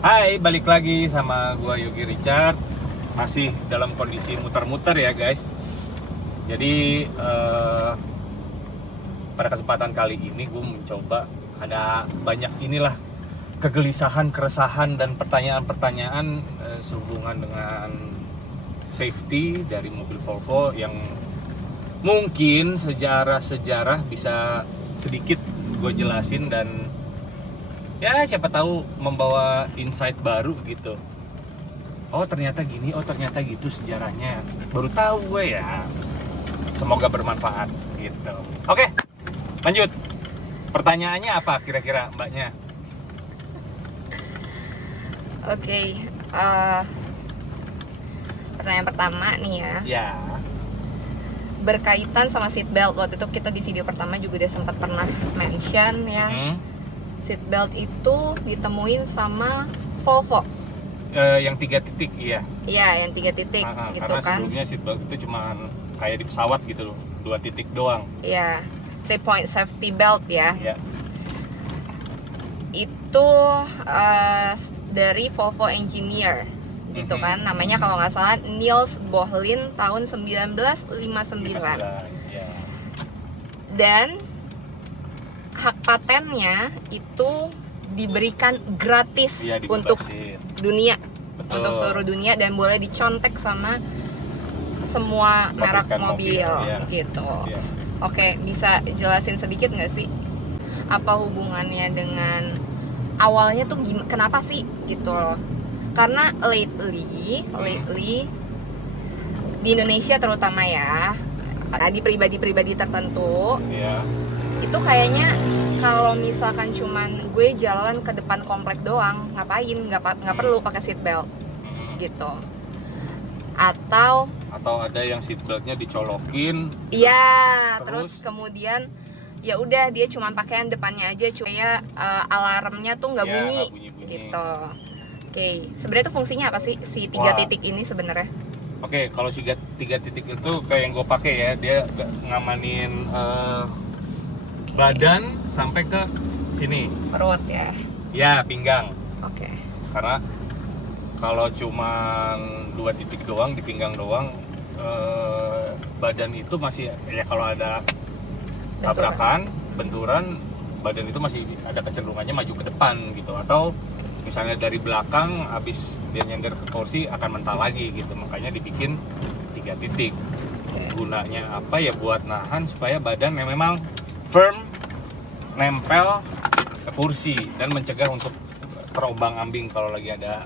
Hai, balik lagi sama gua Yogi Richard. Masih dalam kondisi muter-muter ya guys. Jadi pada kesempatan kali ini gue mencoba, ada banyak inilah kegelisahan, keresahan dan pertanyaan-pertanyaan sehubungan dengan safety dari mobil Volvo yang mungkin sejarah-sejarah bisa sedikit gue jelasin dan ya siapa tahu membawa insight baru gitu. Oh ternyata gini, oh ternyata gitu sejarahnya. Baru tahu gue ya. Semoga bermanfaat gitu. Oke, lanjut. Pertanyaannya apa kira-kira mbaknya? Oke, pertanyaan pertama nih ya, Ya. berkaitan sama seat belt. Waktu itu kita di video pertama juga udah sempat pernah mention ya, seat belt itu ditemuin sama Volvo. Yang 3 titik, iya. Iya, yang 3 titik gitu karena kan. sebelumnya seat belt itu cuma kayak di pesawat gitu loh, 2 titik doang. Iya, 3-point safety belt ya. Iya. Itu dari Volvo engineer gitu kan, namanya kalau nggak salah Niels Bohlin tahun 1959. Ya. Dan hak patennya itu diberikan gratis untuk dunia. Betul. Untuk seluruh dunia, dan boleh dicontek sama semua merek mobil ya. gitu. Ya. Oke, bisa jelasin sedikit nggak sih apa hubungannya dengan awalnya tuh kenapa sih gitu loh? Karena lately di Indonesia terutama ya, di pribadi-pribadi tertentu, itu kayaknya kalau misalkan cuman gue jalan ke depan komplek doang, ngapain? Nggak perlu pakai seat belt gitu. Atau ada yang seat beltnya dicolokin. Iya, terus kemudian ya udah dia cuma pakai yang depannya aja, supaya alarmnya tuh nggak bunyi gitu. Oke, sebenarnya itu fungsinya apa sih si 3 titik ini sebenarnya? Oke, kalau si 3 titik itu kayak yang gue pakai ya, dia ngamanin badan sampai ke sini. Perut ya? Ya, pinggang. Oke. Karena kalau cuma 2 titik doang di pinggang doang, badan itu masih ya kalau ada tabrakan, benturan, badan itu masih ada kecenderungannya maju ke depan gitu, atau misalnya dari belakang habis dia nyender ke kursi akan mental lagi gitu. Makanya dibikin 3 titik. Gunanya apa ya? Buat nahan supaya badan yang memang firm nempel ke kursi dan mencegah untuk terombang-ambing kalau lagi ada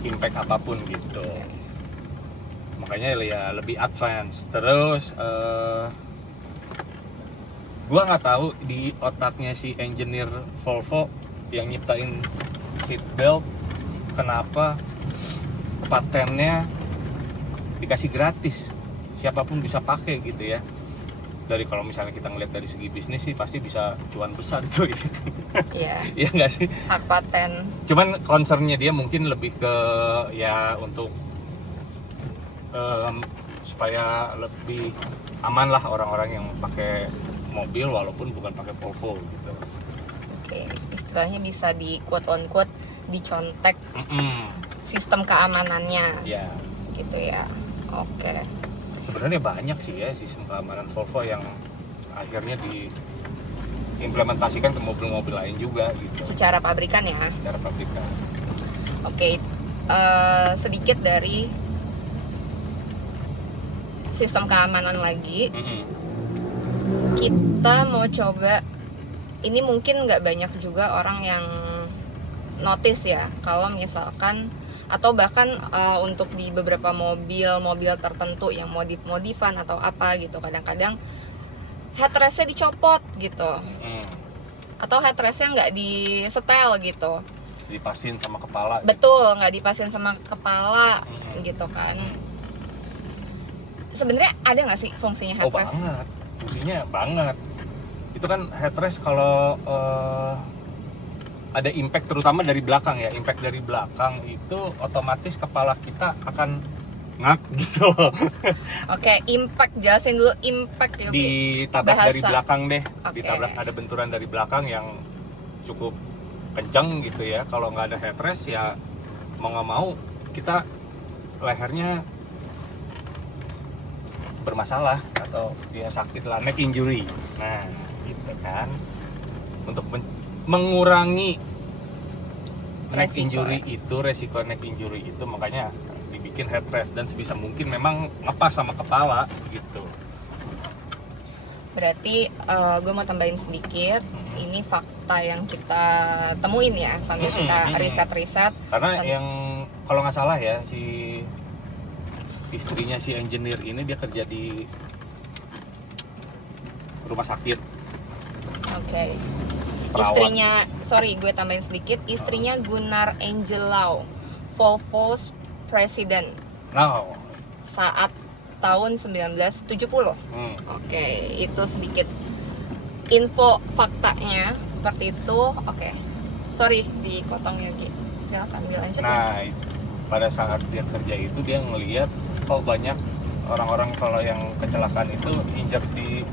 impact apapun gitu. Makanya ya lebih advance. Terus gua nggak tahu di otaknya si engineer Volvo yang nyiptain seat belt kenapa patennya dikasih gratis, siapapun bisa pakai gitu ya. Dari kalau misalnya kita ngeliat dari segi bisnis sih pasti bisa cuan besar itu gitu. Iya. Iya nggak sih? Hak paten. Cuman concernnya dia mungkin lebih ke ya untuk supaya lebih aman lah orang-orang yang pakai mobil walaupun bukan pakai Volvo gitu. Oke, istilahnya bisa di quote on quote dicontek sistem keamanannya. Ya. Gitu ya. Oke. Sebenarnya banyak sih ya sistem keamanan Volvo yang akhirnya diimplementasikan ke mobil-mobil lain juga gitu. Secara pabrikan ya. Secara pabrikan. Oke, sedikit dari sistem keamanan lagi. Kita mau coba, ini mungkin nggak banyak juga orang yang notice ya, kalau misalkan atau bahkan untuk di beberapa mobil tertentu yang modif-modifan atau apa gitu, kadang-kadang headrestnya dicopot gitu, atau headrestnya nggak di-setel gitu, dipasin sama kepala. Betul, nggak dipasin sama kepala gitu kan. Sebenarnya ada nggak sih fungsinya headrest? Oh banget, fungsinya banget. Itu kan headrest kalau ada impact terutama dari belakang ya, impact dari belakang itu otomatis kepala kita akan ngak gitu loh. Oke, impact, jelasin dulu impact ya. Ditabrak dari belakang deh. Okay. Ditabrak, ada benturan dari belakang yang cukup kenceng gitu ya, kalau nggak ada headrest ya mau nggak mau kita lehernya bermasalah atau dia sakit lah, neck injury. Nah gitu kan, untuk mengurangi neck injury itu, resiko neck injury itu, makanya dibikin headrest dan sebisa mungkin memang ngepas sama kepala gitu. Berarti gue mau tambahin sedikit, ini fakta yang kita temuin ya sambil kita riset-riset. Karena yang kalau nggak salah ya, si istrinya si engineer ini dia kerja di rumah sakit. Oke. Perawat. Istrinya, sorry gue tambahin sedikit, istrinya Gunnar Engellau, Volvo's president Nah, saat tahun 1970. Oke, itu sedikit info faktanya seperti itu. Oke, sorry dipotong Yogi, silakan dilanjut. Nah, pada saat dia kerja itu dia ngelihat kok banyak orang-orang kalau yang kecelakaan itu injak di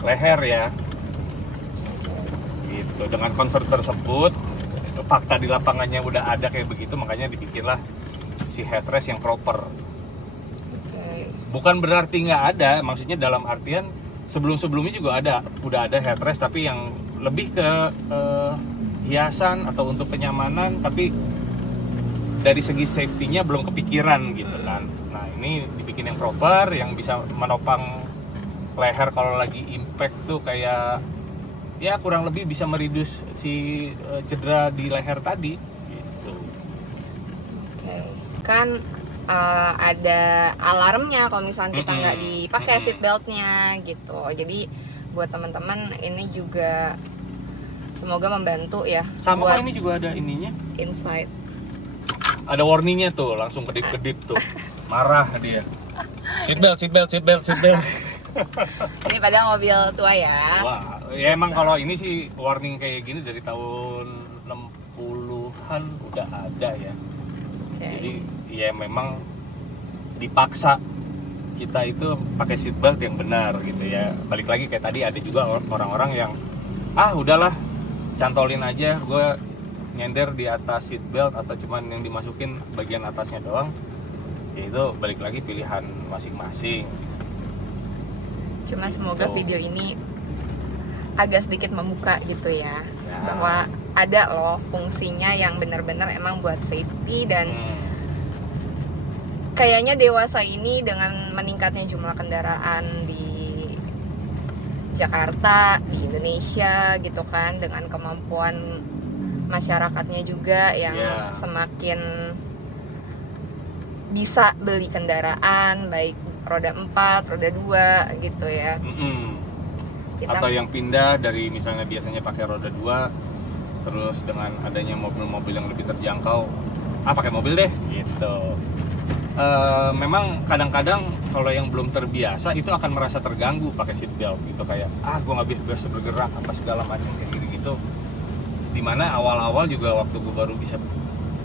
leher ya. Gitu. Dengan konsep tersebut, fakta di lapangannya udah ada kayak begitu, makanya dibikinlah si headrest yang proper. Bukan berarti nggak ada, maksudnya dalam artian sebelum-sebelumnya juga udah ada headrest, tapi yang lebih ke hiasan atau untuk kenyamanan, tapi dari segi safety-nya belum kepikiran gitu kan. Nah ini dibikin yang proper, yang bisa menopang leher kalau lagi impact tuh, kayak ya kurang lebih bisa mereduce si cedera di leher tadi gitu. Oke. Kan ada alarmnya kalau misalnya kita nggak dipakai seat beltnya gitu. Jadi buat teman-teman ini juga semoga membantu ya. Sama buat ini juga ada ininya, insight. Ada warningnya tuh, langsung kedip-kedip tuh. Marah dia. Seat belt. Ini padahal mobil tua ya. Wah, ya emang kalau ini sih warning kayak gini dari tahun 60-an udah ada ya. Jadi ya memang dipaksa kita itu pakai seat belt yang benar gitu ya. Balik lagi kayak tadi, ada juga orang-orang yang udahlah cantolin aja, gue nyender di atas seat belt atau cuman yang dimasukin bagian atasnya doang. Ya itu balik lagi pilihan masing-masing. Cuma semoga video ini agak sedikit membuka gitu ya, bahwa ada loh fungsinya yang benar-benar emang buat safety. Dan kayaknya dewasa ini dengan meningkatnya jumlah kendaraan di Jakarta, di Indonesia gitu kan, dengan kemampuan masyarakatnya juga yang semakin bisa beli kendaraan baik roda 4, roda 2 gitu ya. Atau yang pindah dari misalnya biasanya pakai roda 2, terus dengan adanya mobil-mobil yang lebih terjangkau, pakai mobil deh gitu. Memang kadang-kadang kalau yang belum terbiasa itu akan merasa terganggu pakai seat belt gitu, kayak gue nggak bisa bergerak apa segala macam kayak gitu. Dimana awal-awal juga waktu gue baru bisa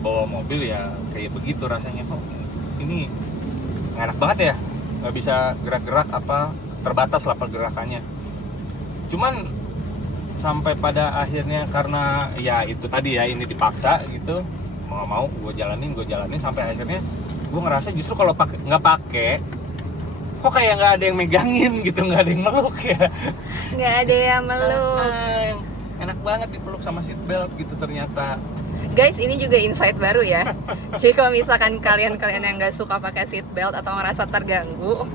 bawa mobil ya kayak begitu rasanya, kok ini nggak enak banget ya, nggak bisa gerak-gerak, apa terbatas lah pergerakannya. Cuman sampai pada akhirnya karena ya itu tadi ya, ini dipaksa gitu, mau gue jalanin sampai akhirnya gue ngerasa justru kalau nggak pakai kok kayak nggak ada yang megangin gitu, nggak ada yang meluk ya, nggak ada yang meluk. Enak banget dipeluk sama seat belt gitu ternyata. Guys, ini juga insight baru ya. Jadi kalau misalkan kalian yang nggak suka pakai seat belt atau merasa terganggu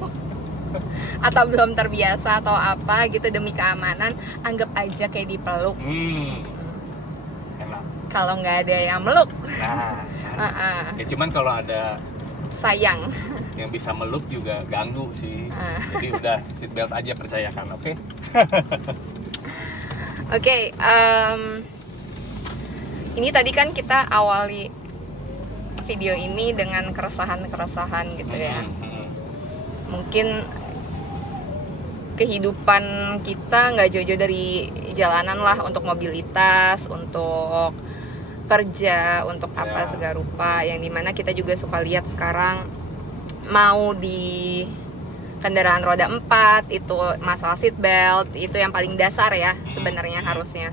atau belum terbiasa atau apa gitu, demi keamanan anggap aja kayak dipeluk. Enak. Kalau nggak ada yang meluk. Ya cuman kalau ada sayang yang bisa meluk juga ganggu sih. Jadi udah seat belt aja, percayakan, oke? Oke, ini tadi kan kita awali video ini dengan keresahan gitu ya. Mungkin kehidupan kita nggak jauh-jauh dari jalanan lah, untuk mobilitas, untuk kerja, untuk apa segala rupa, yang dimana kita juga suka lihat sekarang mau di kendaraan roda 4 itu masalah seat belt itu yang paling dasar ya sebenarnya harusnya.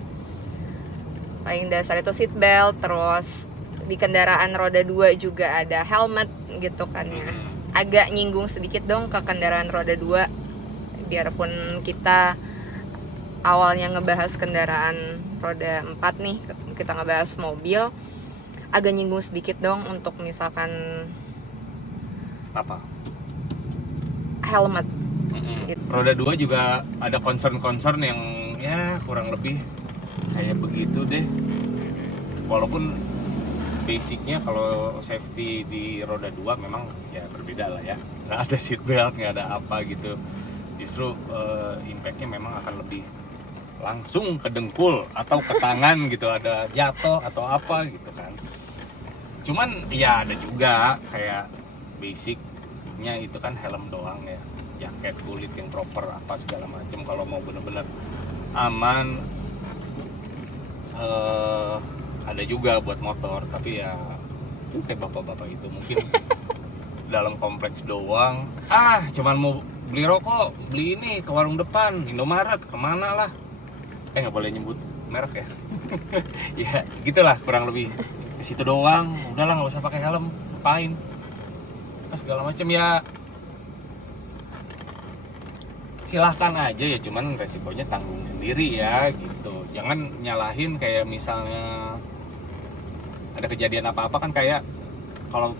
paling dasar itu seat belt, terus di kendaraan roda 2 juga ada helmet gitu kan ya. Agak nyinggung sedikit dong ke kendaraan roda 2, biarpun kita awalnya ngebahas kendaraan roda 4 nih, kita ngebahas mobil, agak nyinggung sedikit dong untuk misalkan Apa? helmet. Gitu. Roda 2 juga ada concern-concern yang ya kurang lebih kayak begitu deh. Walaupun basicnya kalau safety di roda 2 memang ya berbeda lah ya. Nggak ada seat belt, nggak ada apa gitu. Justru impactnya memang akan lebih langsung ke dengkul atau ke tangan gitu, ada jatuh atau apa gitu kan. Cuman ya ada juga kayak basicnya itu kan helm doang ya, jaket kulit yang proper apa segala macam. Kalau mau bener-bener aman ada juga buat motor, tapi ya kayak bapak-bapak itu mungkin dalam kompleks doang, cuman mau beli rokok, beli ini ke warung depan, Indomaret, kemana lah, nggak boleh nyebut merek ya. Ya gitulah kurang lebih, ke situ doang, udahlah nggak usah pakai helm, ngapain segala macam ya. Silahkan aja ya, cuman resikonya tanggung sendiri ya gitu. Jangan nyalahin kayak misalnya ada kejadian apa-apa kan, kayak kalau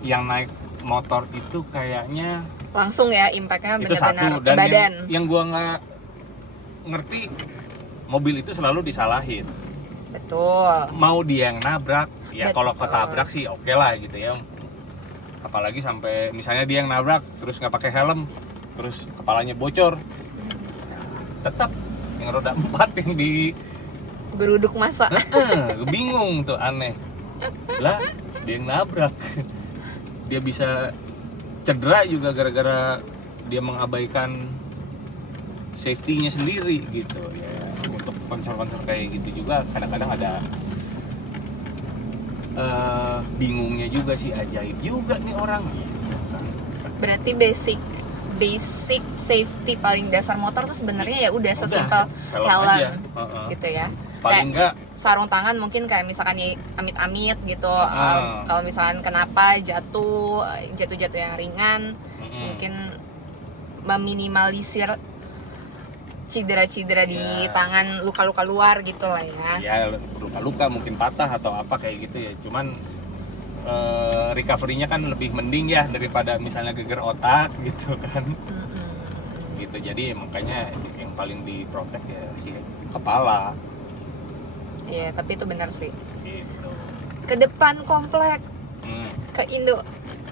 yang naik motor itu kayaknya Langsung ya impactnya itu benar-benar satu. Dan badan. yang gua nggak ngerti, mobil itu selalu disalahin. Betul. Mau dia yang nabrak ya, Betul. kalau ketabrak sih oke lah gitu ya. Apalagi sampai misalnya dia yang nabrak terus nggak pakai helm, terus kepalanya bocor, tetap yang roda 4 yang di Geruduk masa. bingung tuh, aneh lah, dia yang nabrak. Dia bisa cedera juga gara-gara dia mengabaikan safety-nya sendiri gitu ya. Untuk konser-konser kayak gitu juga kadang-kadang ada bingungnya juga sih, ajaib juga nih orang gitu kan. Berarti basic safety paling dasar motor tuh sebenarnya ya udah sesimpel helm aja. gitu ya. Paling enggak sarung tangan mungkin kayak misalkan ya amit-amit gitu, kalau misalkan kenapa jatuh yang ringan, mungkin meminimalisir cedera-cedera di tangan, luka-luka luar gitu lah ya. Ya luka-luka mungkin patah atau apa kayak gitu ya. Cuman recovery-nya kan lebih mending ya daripada misalnya geger otak gitu kan. Gitu. Jadi makanya yang paling diprotek ya si kepala. Iya, tapi itu benar sih. Gitu. Ke depan komplek, ke Indo,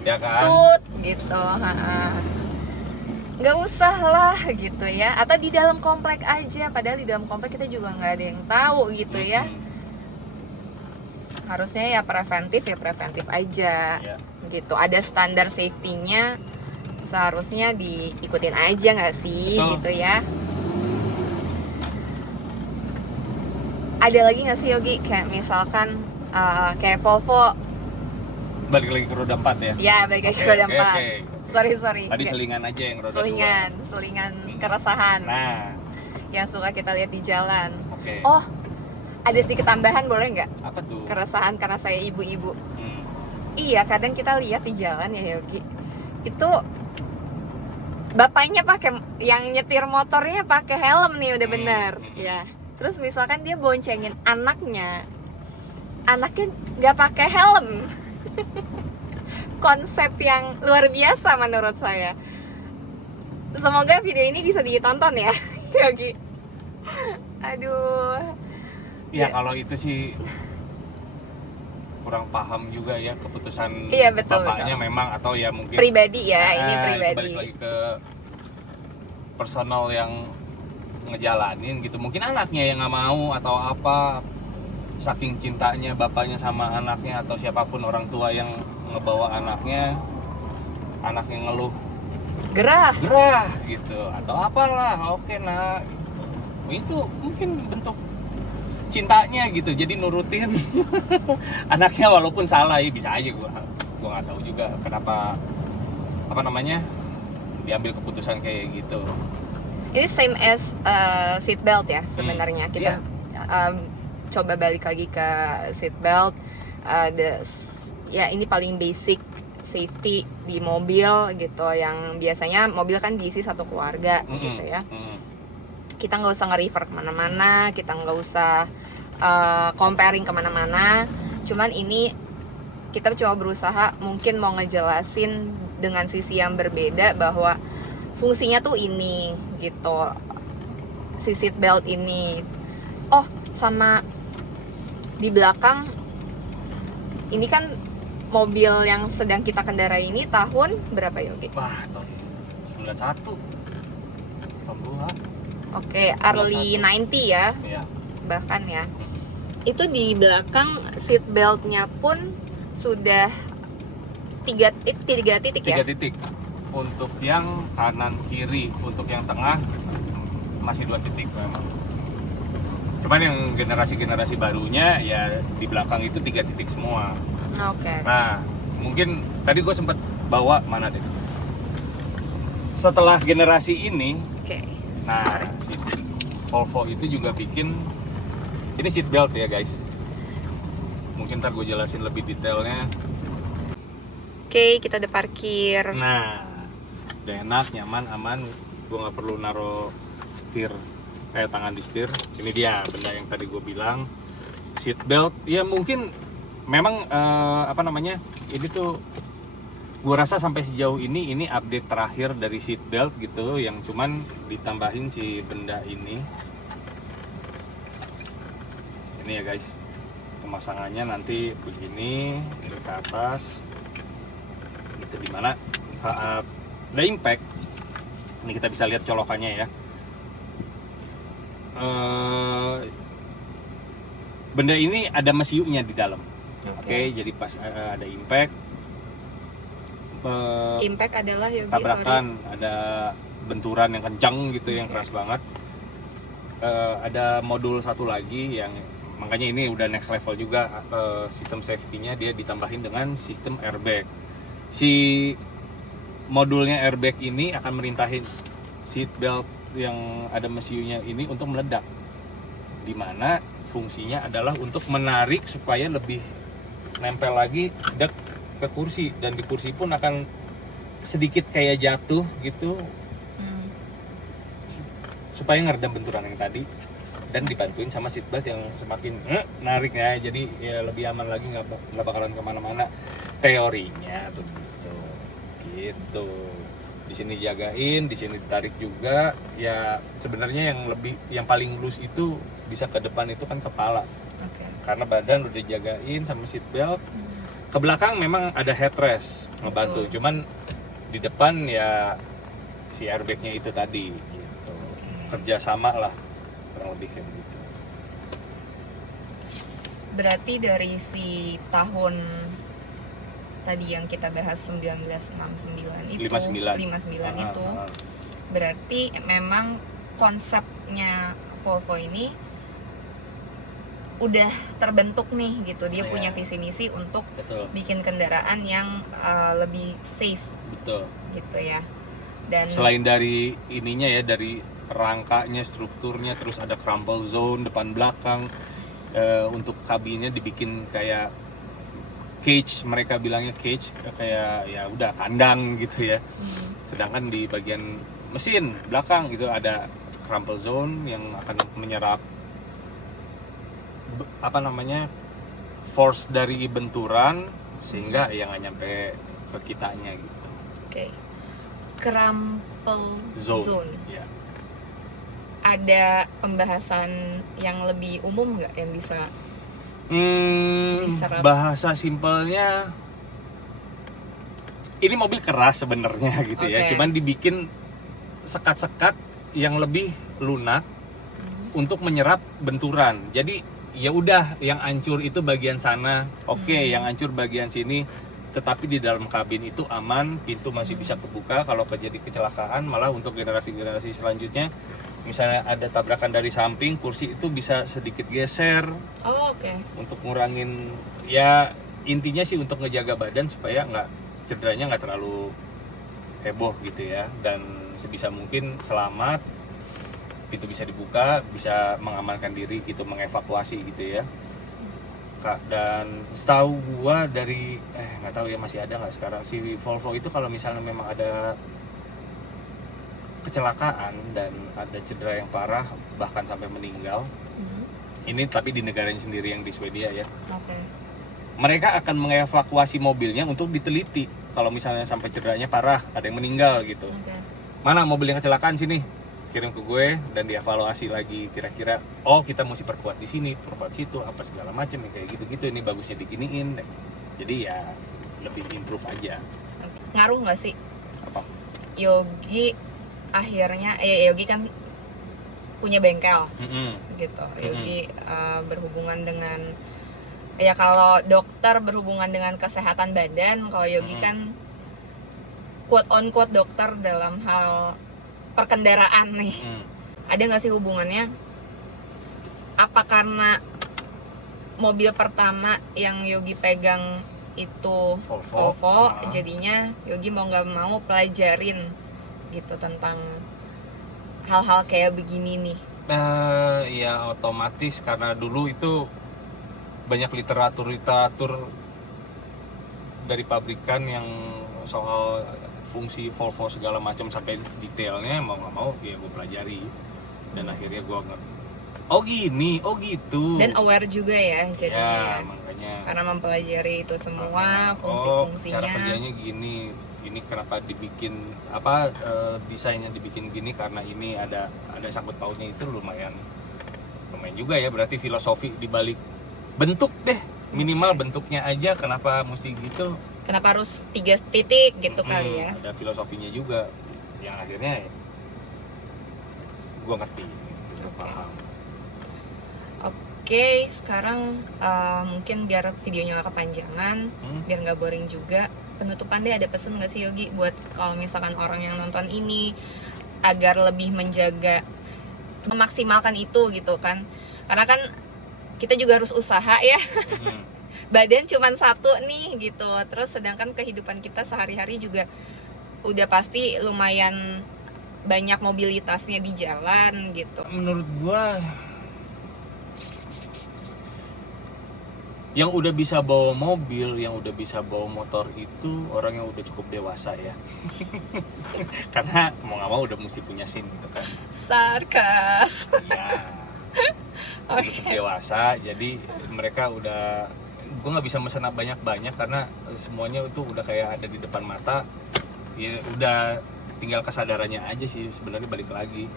ya kan? tut gitu, nggak usah lah gitu ya. Atau di dalam komplek aja, padahal di dalam komplek kita juga nggak ada yang tahu gitu ya. Harusnya ya preventif aja, gitu. Ada standar safety-nya, seharusnya diikutin aja nggak sih? Betul. Gitu ya. Ada lagi nggak sih Yogi, kayak misalkan kayak Volvo, balik lagi ke roda 4 ya? Ya balik lagi ke roda 4. Okay. Sorry Tadi selingan aja yang roda 2. Selingan keresahan. Nah, yang suka kita lihat di jalan. Oke. Oh, ada sedikit tambahan boleh nggak? Apa tuh? Keresahan karena saya ibu-ibu. Iya, kadang kita lihat di jalan ya Yogi, itu bapaknya pakai, yang nyetir motornya pakai helm nih, udah bener ya. Terus misalkan dia boncengin anaknya nggak pakai helm. Konsep yang luar biasa menurut saya. Semoga video ini bisa ditonton ya Yogi. Aduh. Ya kalau itu sih kurang paham juga ya keputusan bapaknya memang, atau ya mungkin pribadi ya, ini pribadi. Balik lagi ke personal yang ngejalanin gitu. Mungkin anaknya yang nggak mau atau apa, saking cintanya bapaknya sama anaknya atau siapapun orang tua yang ngebawa anaknya ngeluh gerah gitu atau apalah, oke nah itu mungkin bentuk cintanya gitu, jadi nurutin anaknya walaupun salah ya, bisa aja. Gua nggak tahu juga kenapa diambil keputusan kayak gitu. Ini same as seat belt ya sebenarnya. Kita coba balik lagi ke seat belt. Ya ini paling basic safety di mobil gitu, yang biasanya mobil kan diisi satu keluarga gitu ya. Kita nggak usah nge-refer kemana-mana, kita nggak usah comparing kemana-mana. Cuman ini kita cuma berusaha mungkin mau ngejelasin dengan sisi yang berbeda bahwa fungsinya tuh ini gitu, si seat belt ini. Oh, sama di belakang ini kan mobil yang sedang kita kendarai ini tahun berapa Yogi? Wah, tahun 91. Alhamdulillah. Oke, early 90 ya. Iya. Bahkan ya. Itu di belakang seat beltnya pun sudah 3 titik ya? 3 titik. Untuk yang kanan kiri, untuk yang tengah masih 2 titik memang. Cuman yang generasi barunya ya di belakang itu 3 titik semua. Oke. Nah, mungkin tadi gue sempat bawa mana deh. Setelah generasi ini, nah si Volvo itu juga bikin ini seat belt ya guys. Mungkin ntar gue jelasin lebih detailnya. Oke, kita udah parkir. Nah, udah enak, nyaman, aman. Gue nggak perlu naro tangan di setir. Ini dia benda yang tadi gue bilang, seat belt. Ya mungkin memang ini tuh gue rasa sampai sejauh ini update terakhir dari seat belt gitu, yang cuman ditambahin si benda ini ya guys. Pemasangannya nanti begini ke atas gitu, dimana saat ada impact ini kita bisa lihat colokannya ya. Benda ini ada mesiunya di dalam. Oke, jadi pas ada impact Adalah Yogi, tabrakan, ada benturan yang kencang gitu, yang keras banget. Ada modul satu lagi yang makanya ini udah next level juga, sistem safety-nya dia ditambahin dengan sistem airbag. Si modulnya airbag ini akan merintahin seat belt yang ada mesiunya ini untuk meledak, dimana fungsinya adalah untuk menarik supaya lebih nempel lagi dek ke kursi, dan di kursi pun akan sedikit kayak jatuh gitu, supaya ngeredam benturan yang tadi, dan dibantuin sama seatbelt yang semakin narik ya, jadi ya lebih aman lagi, nggak bakalan kemana-mana teorinya begitu gitu. Di sini jagain, di sini ditarik juga ya. Sebenarnya yang paling loose itu bisa ke depan itu kan kepala, karena badan udah dijagain sama seatbelt. Ke belakang memang ada headrest ngebantu, cuman di depan ya si airbagnya itu tadi gitu. Kerjasama lah kurang lebih kayak begitu. Berarti dari si tahun tadi yang kita bahas 1969 itu 59 itu berarti memang konsepnya Volvo ini udah terbentuk nih gitu. Dia punya visi misi untuk bikin kendaraan yang lebih safe. Betul. Gitu ya. Dan selain dari ininya ya, dari rangkanya, strukturnya, terus ada crumple zone depan belakang. Untuk kabinnya dibikin kayak cage, mereka bilangnya cage, kayak ya udah kandang gitu ya. Sedangkan di bagian mesin belakang gitu ada crumple zone yang akan menyerap force dari benturan, sehingga ya nggak nyampe ke kitanya gitu. Crumple zone. Ya. Ada pembahasan yang lebih umum nggak yang bisa diserap? Bahasa simpelnya, ini mobil keras sebenarnya gitu ya, cuman dibikin sekat-sekat yang lebih lunak untuk menyerap benturan. Jadi ya udah, yang hancur itu bagian sana, yang hancur bagian sini, tetapi di dalam kabin itu aman, pintu masih bisa kebuka. Kalau terjadi kecelakaan, malah untuk generasi-generasi selanjutnya, misalnya ada tabrakan dari samping, kursi itu bisa sedikit geser. Untuk ngurangin, ya intinya sih untuk ngejaga badan supaya cederanya nggak terlalu heboh gitu ya, dan sebisa mungkin selamat. pintu bisa dibuka, bisa mengamankan diri gitu, mengevakuasi gitu ya Kak. Dan setahu gua dari nggak tahu ya masih ada nggak sekarang si Volvo itu, kalau misalnya memang ada kecelakaan dan ada cedera yang parah bahkan sampai meninggal, ini tapi di negaranya sendiri yang di Swedia ya, Oke. mereka akan mengevakuasi mobilnya untuk diteliti. Kalau misalnya sampai cederanya parah, ada yang meninggal gitu, Oke. mana mobil yang kecelakaan, sini kirim ke gue, dan dievaluasi lagi kira-kira oh kita mesti perkuat di sini, perkuat situ, apa segala macam ya, kayak gitu-gitu. Ini bagusnya diginiin, jadi ya lebih improve aja. Oke. Ngaruh nggak sih Apa? Yogi akhirnya Yogi kan punya bengkel gitu. Yogi berhubungan dengan, ya kalau dokter berhubungan dengan kesehatan badan, kalau Yogi kan quote on quote dokter dalam hal perkendaraan nih. Ada nggak sih hubungannya? Apa karena mobil pertama yang Yogi pegang itu Volvo, jadinya Yogi mau nggak mau pelajarin gitu tentang hal-hal kayak begini nih? Ya otomatis, karena dulu itu banyak literatur dari pabrikan yang soal fungsi Volvo segala macam sampai detailnya, mau nggak mau ya gue pelajari, dan akhirnya gue oh gini, oh gitu, dan aware juga ya jadinya ya, makanya karena mempelajari itu semua fungsi-fungsinya. Cara kerjanya gini, ini kenapa dibikin desainnya dibikin gini, karena ini ada sangkut pautnya. Itu lumayan juga ya, berarti filosofi dibalik bentuk deh, minimal bentuknya aja kenapa mesti gitu, kenapa harus 3 titik gitu kali ya. Ada filosofinya juga yang akhirnya gue ngerti, paham. Oke, sekarang mungkin biar videonya gak kepanjangan, biar gak boring juga, penutupan deh, ada pesan gak sih Yogi buat kalau misalkan orang yang nonton ini agar lebih menjaga, memaksimalkan itu gitu kan, karena kan kita juga harus usaha ya. Badan cuman satu nih gitu, terus sedangkan kehidupan kita sehari-hari juga udah pasti lumayan banyak mobilitasnya di jalan gitu. Menurut gua yang udah bisa bawa mobil, yang udah bisa bawa motor itu orang yang udah cukup dewasa ya. Karena mau nggak mau udah mesti punya SIM gitu kan. Sarkas. Iya. Cukup dewasa, jadi mereka udah, gue nggak bisa mesen banyak-banyak karena semuanya itu udah kayak ada di depan mata. Ya udah tinggal kesadarannya aja sih sebenarnya, balik lagi.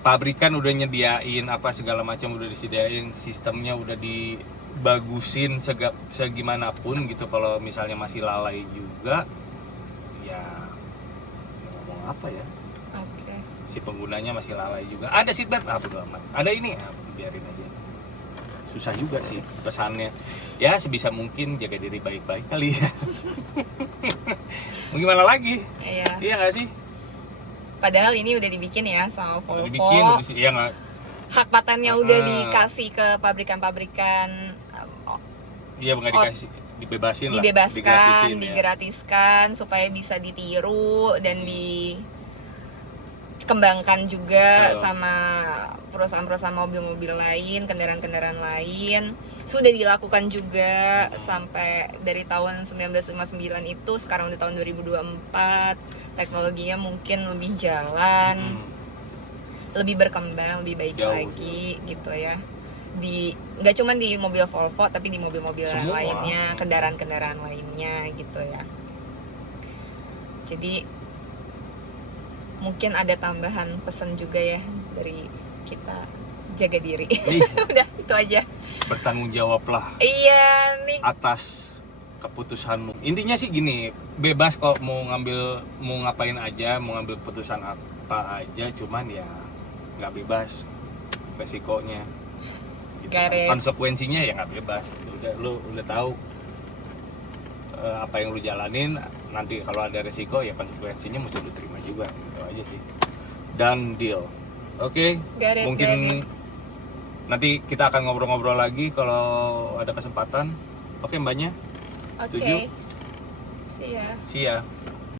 Pabrikan udah nyediain apa segala macam, udah disediain, sistemnya udah dibagusin segimanapun gitu. Kalau misalnya masih lalai juga, ya ngomong apa ya? Si penggunanya masih lalai juga. Ada seatbelt, bodo amat. Ada ini, biarin aja. Susah juga sih pesannya. Ya sebisa mungkin jaga diri baik-baik kali ya. Mau gimana lagi? Iya nggak sih? Padahal ini udah dibikin ya sama Volvo. Iya nggak? Hak patennya udah dikasih ke pabrikan-pabrikan. Iya, nggak dikasih, dibebasin, digratiskan supaya bisa ditiru dan dikembangkan juga sama perusahaan-perusahaan mobil-mobil lain, kendaraan-kendaraan lain. Sudah dilakukan juga sampai dari tahun 1959 itu, sekarang udah tahun 2024. Teknologinya mungkin lebih jalan, lebih berkembang, lebih baik lagi gitu ya. Nggak cuma di mobil Volvo, tapi di mobil-mobil lainnya, kendaraan-kendaraan lainnya gitu ya. Jadi mungkin ada tambahan pesan juga ya dari kita, jaga diri. Udah itu aja. Bertanggung jawablah. Iya nih. Atas keputusanmu. Intinya sih gini, bebas kok mau ngapain aja, mau ngambil keputusan apa aja, cuman ya nggak bebas resikonya. Gitu. Konsekuensinya ya nggak bebas. Lu udah tahu apa yang lu jalanin, nanti kalau ada resiko ya konsekuensinya mesti lu terima juga, gitu aja sih. Dan deal. Oke. Mungkin nanti kita akan ngobrol-ngobrol lagi kalau ada kesempatan. Oke, mbaknya. Setuju? See ya. See ya.